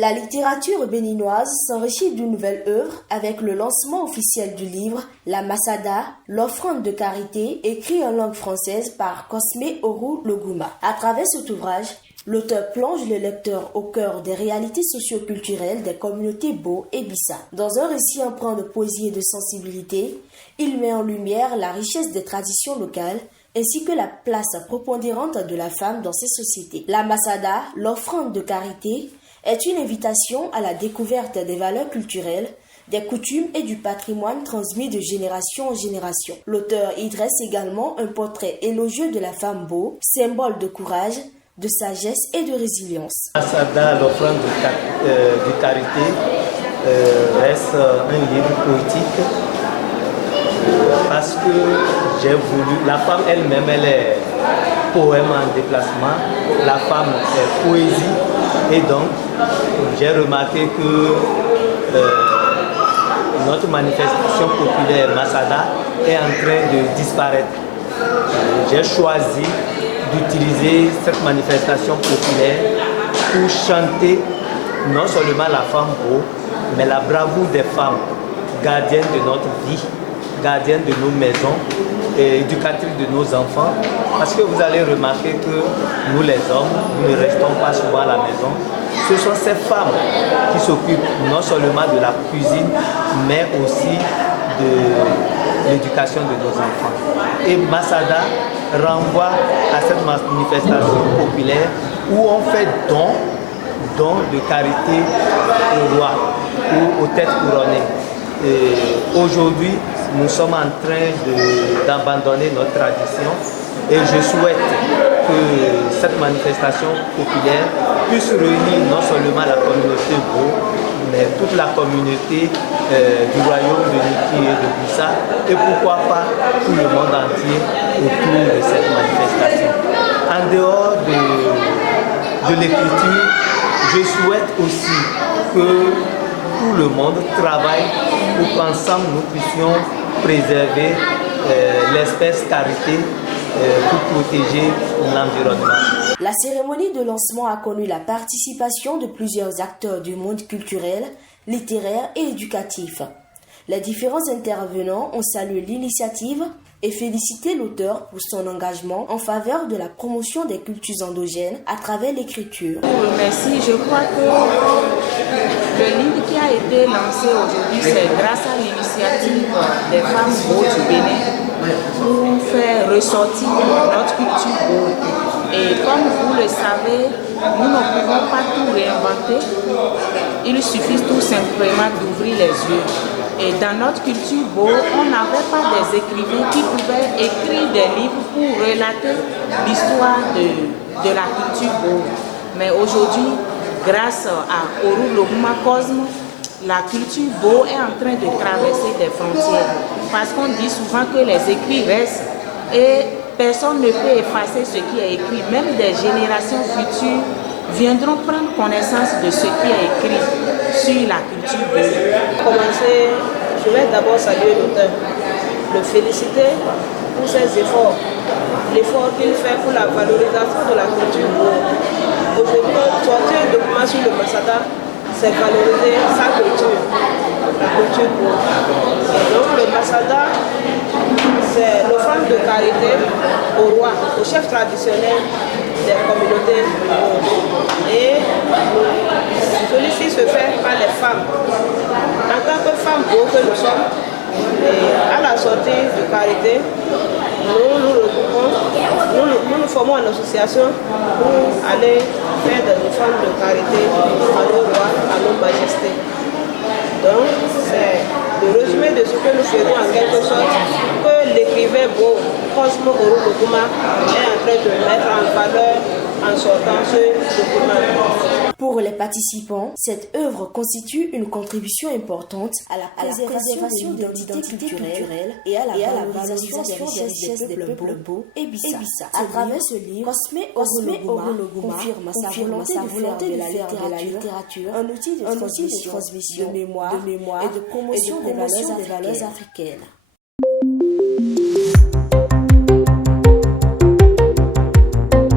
La littérature béninoise s'enrichit d'une nouvelle œuvre avec le lancement officiel du livre La Masada, l'offrande de carité, écrit en langue française par Cosme Oru Loguma. À travers cet ouvrage, l'auteur plonge le lecteur au cœur des réalités socio-culturelles des communautés Bo et Bissa. Dans un récit empreint de poésie et de sensibilité, il met en lumière la richesse des traditions locales ainsi que la place prépondérante de la femme dans ces sociétés. La Masada, l'offrande de carité, est une invitation à la découverte des valeurs culturelles, des coutumes et du patrimoine transmis de génération en génération. L'auteur y dresse également un portrait élogieux de la femme Bo, symbole de courage, de sagesse et de résilience. Masada, l'offrande de carité, reste un livre poétique parce que j'ai voulu, la femme elle-même, elle est poème en déplacement, la femme est poésie et donc j'ai remarqué que notre manifestation populaire Masada est en train de disparaître. J'ai choisi d'utiliser cette manifestation populaire pour chanter non seulement la femme Bo, mais la bravoure des femmes, gardiennes de notre vie, gardiennes de nos maisons, et éducatrices de nos enfants. Parce que vous allez remarquer que nous les hommes, nous ne restons pas souvent à la maison. Ce sont ces femmes qui s'occupent non seulement de la cuisine, mais aussi de l'éducation de nos enfants. Et Masada renvoie à cette manifestation populaire où on fait don de carité au roi ou aux têtes couronnées. Aujourd'hui, nous sommes en train d'abandonner notre tradition et je souhaite que cette manifestation populaire puisse réunir non seulement la communauté Bo, mais toute la communauté du royaume de Niki et de Bissa et pourquoi pas tout le monde entier autour de cette manifestation. En dehors de l'écriture, je souhaite aussi que tout le monde travaille pour qu'ensemble nous puissions préserver l'espèce carité pour protéger l'environnement. La cérémonie de lancement a connu la participation de plusieurs acteurs du monde culturel, littéraire et éducatif. Les différents intervenants ont salué l'initiative et félicité l'auteur pour son engagement en faveur de la promotion des cultures endogènes à travers l'écriture. Merci. Je crois que le livre qui a été lancé aujourd'hui, c'est grâce à l'initiative des femmes Bo du Bénin pour faire ressortir notre culture Bo. Et comme vous le savez, nous ne pouvons pas tout réinventer. Il suffit tout simplement d'ouvrir les yeux. Et dans notre culture Bo, on n'avait pas des écrivains qui pouvaient écrire des livres pour relater l'histoire de la culture Bo. Mais aujourd'hui, grâce à Oru Loguma Cosme, la culture Bo est en train de traverser des frontières. Parce qu'on dit souvent que les écrits restent et personne ne peut effacer ce qui est écrit. Même des générations futures viendront prendre connaissance de ce qui est écrit sur la culture Bo. Je vais d'abord saluer l'auteur, le féliciter pour ses efforts, l'effort qu'il fait pour la valorisation de la culture Bo. Aujourd'hui, sortir un document sur le Masada, c'est valoriser sa culture, la culture Bo. Et donc le Masada, c'est l'offrande de carité au roi, au chef traditionnel des communautés Bo. Et celui-ci se fait par les femmes. En tant que femmes Bo que nous sommes, et à la sortie de carité, nous nous regroupons, nous formons une association pour aller faire des offrandes de carité à nos rois, à nos majestés. Donc, c'est le résumé de ce que nous faisons en quelque sorte, que l'écrivain Bo, Cosme Oru Loguma, est en train de mettre en valeur en sortant ce document. Pour les participants, cette œuvre constitue une contribution importante à la préservation de l'identité culturelle et à la valorisation des richesses des peuples Bo et Bissa. À travers ce livre, Cosme Oru Loguma confirme sa volonté de faire de la littérature un outil de transmission, de mémoire et de promotion des valeurs africaines.